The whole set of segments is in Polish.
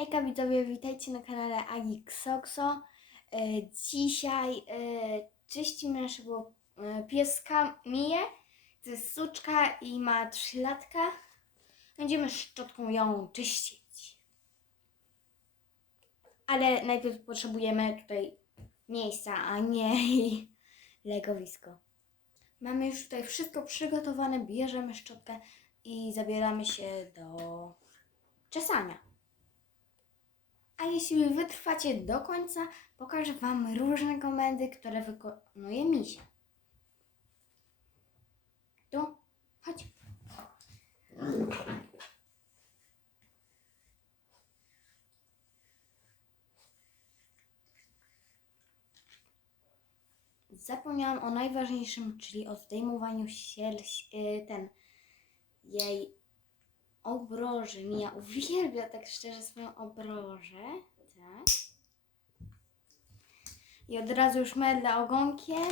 Hejka widzowie, witajcie na kanale Agi. E, Dzisiaj e, czyścimy naszego e, pieska Miję. To jest suczka i ma 3 latka. Będziemy szczotką ją czyścić. Ale najpierw potrzebujemy tutaj miejsca, a nie legowisko. Mamy już tutaj wszystko przygotowane, bierzemy szczotkę i zabieramy się do czesania. A jeśli wytrwacie do końca, pokażę Wam różne komendy, które wykonuje misia. Tu, chodź. Zapomniałam o najważniejszym, czyli o zdejmowaniu sierści, y, ten jej obroży. Mija uwielbia tak szczerze swoją obrożę. Tak. I od razu już medla ogonkiem.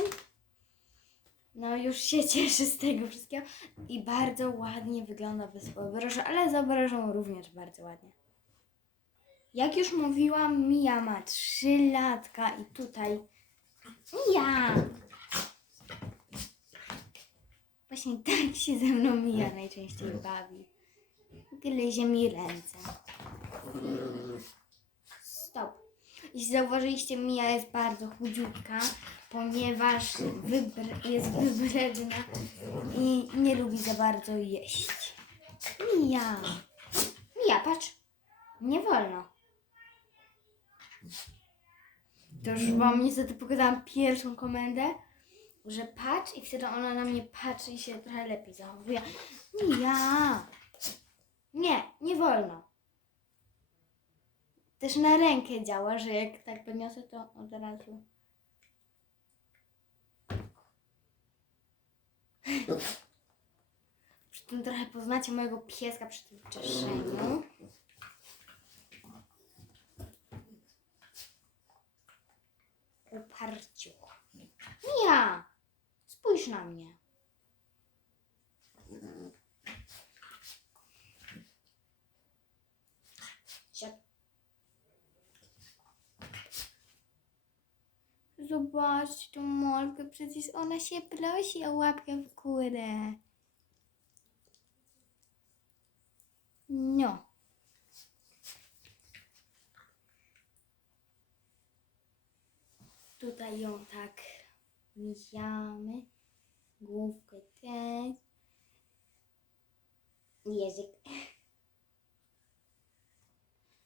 No już się cieszy z tego wszystkiego. I bardzo ładnie wygląda bez obroży, ale z obrożą również bardzo ładnie. Jak już mówiłam, Mija ma 3 latka i tutaj Mija! Właśnie tak się ze mną Mija najczęściej bawi. Gryzie mi ręce. Stop. Jeśli zauważyliście, Mija jest bardzo chudziutka, ponieważ wybr- jest wybredna i nie lubi za bardzo jeść. Mija! Mija, patrz! Nie wolno. To już wam niestety pokazałam pierwszą komendę, że patrz i wtedy ona na mnie patrzy i się trochę lepiej zachowuje. Mija! Nie, nie wolno. Też na rękę działa, że jak tak podniosę, to od razu. Przy tym trochę poznacie mojego pieska przy tym czeszeniu. Uparciu. Mija! Spójrz na mnie. Siad. Zobaczcie tą molkę, przecież ona się prosi o łapkę w górę. No. Tutaj ją tak misiamy. Główkę też. Język.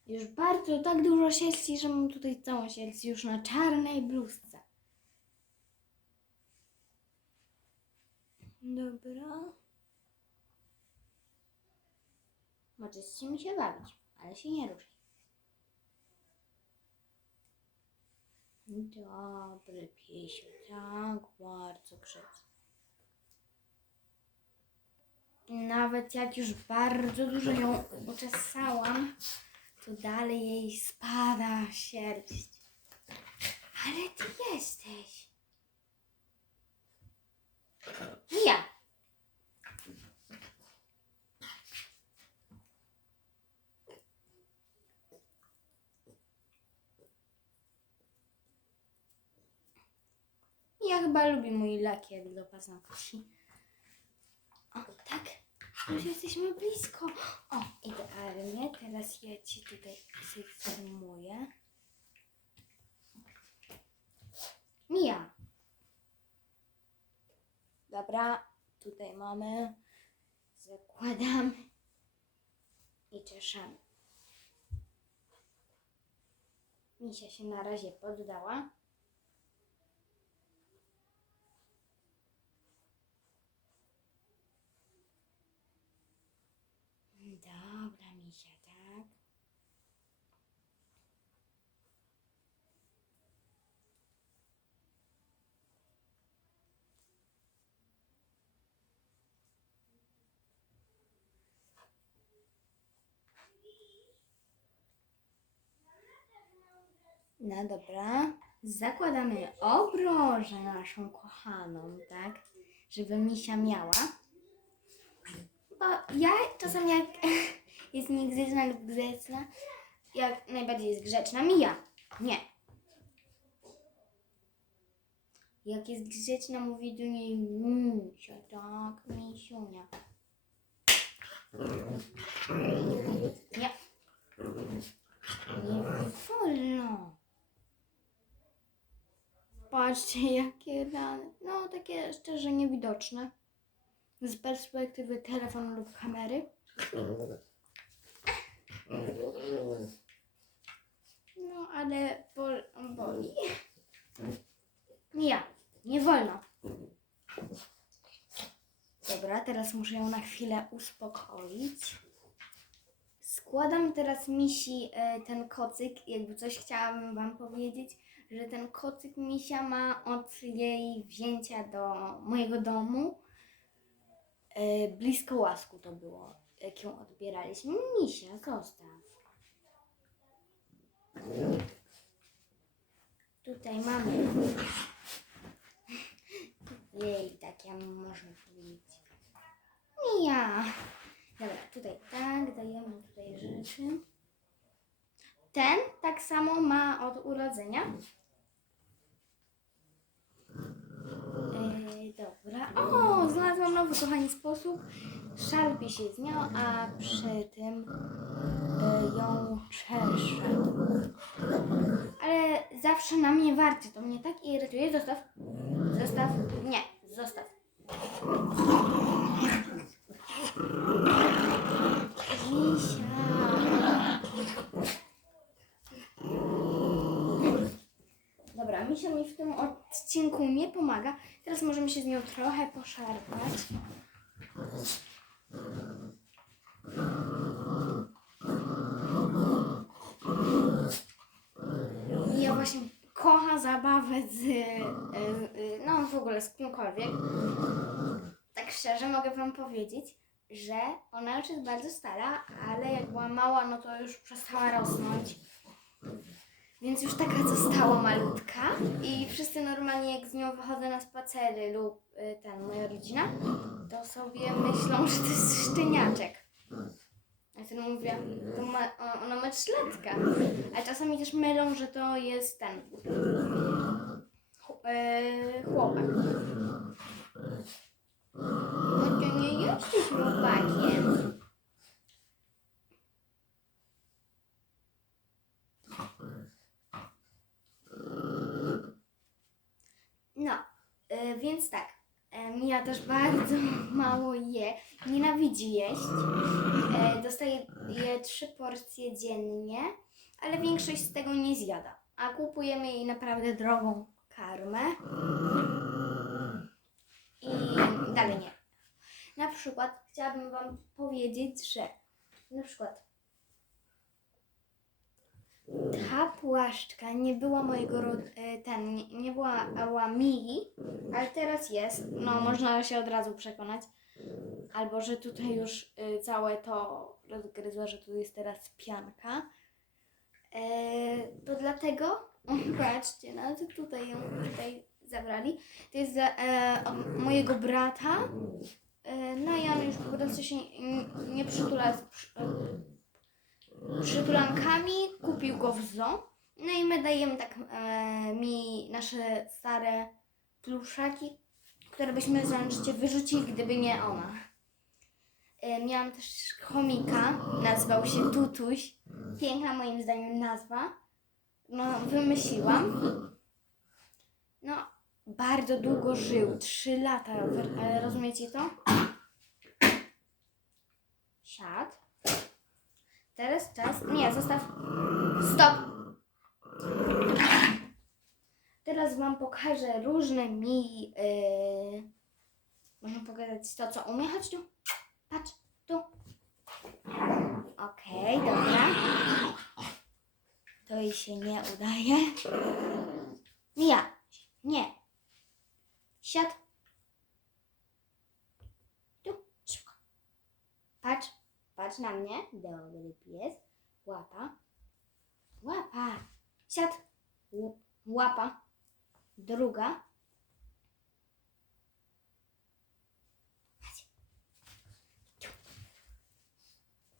Już bardzo tak dużo sierści, że mam tutaj całą sierść już na czarnej bluzce. Dobra. Możesz się mi się bawić, ale się nie ruszaj. Dobry piesio, tak bardzo grzeczny. Nawet jak już bardzo dużo ją uczesałam, to dalej jej spada sierść. Ale ty jesteś. Ja. Ja chyba lubię mój lakier do paznokci. O, tak. Już jesteśmy blisko. O, idealnie. Teraz ja ci tutaj zformuję. Mija. Dobra, tutaj mamy. Zakładamy i czeszamy. Misia się na razie poddała. Dobra, misia, tak. No dobra. Zakładamy obrożę naszą kochaną, tak? Żeby misia miała. Bo ja czasem jak jest niegrzeczna lub grzeczna, jak najbardziej jest grzeczna. Mija. Nie. Jak jest grzeczna, mówi do niej misia, tak, misiunia. Nie. Nie wolno. Patrzcie, jakie dane. No, takie szczerze niewidoczne. Z perspektywy telefonu lub kamery. No, ale bol, boli. Ja, nie wolno. Dobra, teraz muszę ją na chwilę uspokoić. Składam teraz misi e, ten kocyk. Jakby coś chciałabym Wam powiedzieć, że ten kocyk misia ma od jej wzięcia do mojego domu. E, blisko łasku to było, jak ją odbieraliśmy. Misia, zostaw. Tutaj mamy. Jej, tak ja można powiedzieć. Mija. Dobra, tutaj tak, dajemy tutaj rzeczy. Ten tak samo ma od urodzenia. Dobra. O, znalazłam nowy, kochani, sposób. Szarpie się z nią, a przy tym yy, ją czeszę. Ale zawsze na mnie warczy. To mnie tak irytuje. Zostaw. Zostaw. Nie, zostaw. Misia. Dobra, Misia mi w tym odcinku nie pomaga. Teraz możemy się z nią trochę poszarpać. Ja właśnie kocha zabawę z, y, y, no w ogóle z kimkolwiek. Tak szczerze mogę Wam powiedzieć, że ona już jest bardzo stara, ale jak była mała, no to już przestała rosnąć. Więc już taka została malutka i wszyscy normalnie jak z nią wychodzę na spacery lub y, ten, moja rodzina, to sobie myślą, że to jest szczeniaczek. Ja wtedy mówię, to ma, ona ma trzylatka. A czasami też mylą, że to jest ten e, chłopak. No to nie jesteś chłopakiem. No, e, więc tak. E, Mia też bardzo mało je. Nienawidzi jeść. E, dostaje je trzy porcje dziennie, ale większość z tego nie zjada. A kupujemy jej naprawdę drogą karmę. I dalej nie. Na przykład chciałabym Wam powiedzieć, że na przykład ta płaszczka nie była mojego e, ten, nie, nie była, była Mii, ale teraz jest. No, można się od razu przekonać. Albo, że tutaj już y, całe to rozgryzła, że tu jest teraz pianka. E, to dlatego, patrzcie, nawet tutaj ją tutaj zabrali. To jest e, mojego brata. E, no i on już po prostu się nie, nie przytula z przytulankami. Kupił go w zoo. No i my dajemy tak e, mi nasze stare pluszaki, które byśmy z życie wyrzucili, gdyby nie ona. E, miałam też chomika, nazywał się Tutuś. Piękna moim zdaniem nazwa. No, wymyśliłam. No, bardzo długo żył, 3 lata, wy- e, rozumiecie to? Siad. Teraz zostaw. Stop! Teraz Wam pokażę różne mi. Yy, można pokazać to, co umie. Chodź tu. Patrz, tu. Okej, dobra. To jej się nie udaje. Mija. Nie. Siad. Tu. Szybko. Patrz. Patrz na mnie. Dobry pies. Łapa. Łapa. Siad. Łapa. Druga.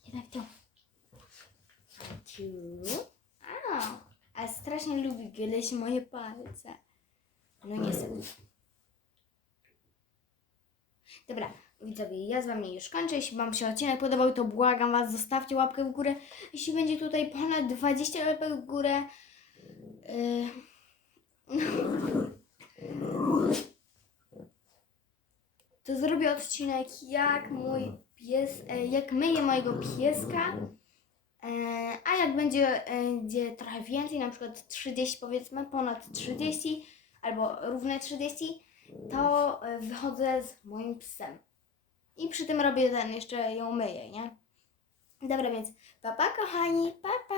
Jednak. A, a strasznie lubi gryźć moje palce. No nie są. Dobra, widzowie, ja z wami już kończę. Jeśli wam się odcinek podobał, to błagam was, zostawcie łapkę w górę. Jeśli będzie tutaj ponad 20 łapek w górę, yy, to zrobię odcinek jak mój pies, e, jak myję mojego pieska. E, A jak będzie, e, będzie trochę więcej, na przykład 30 powiedzmy, ponad 30 albo równe 30, to e, wychodzę z moim psem. I przy tym robię ten, jeszcze ją myję, nie? Dobra, więc papa kochani, papa!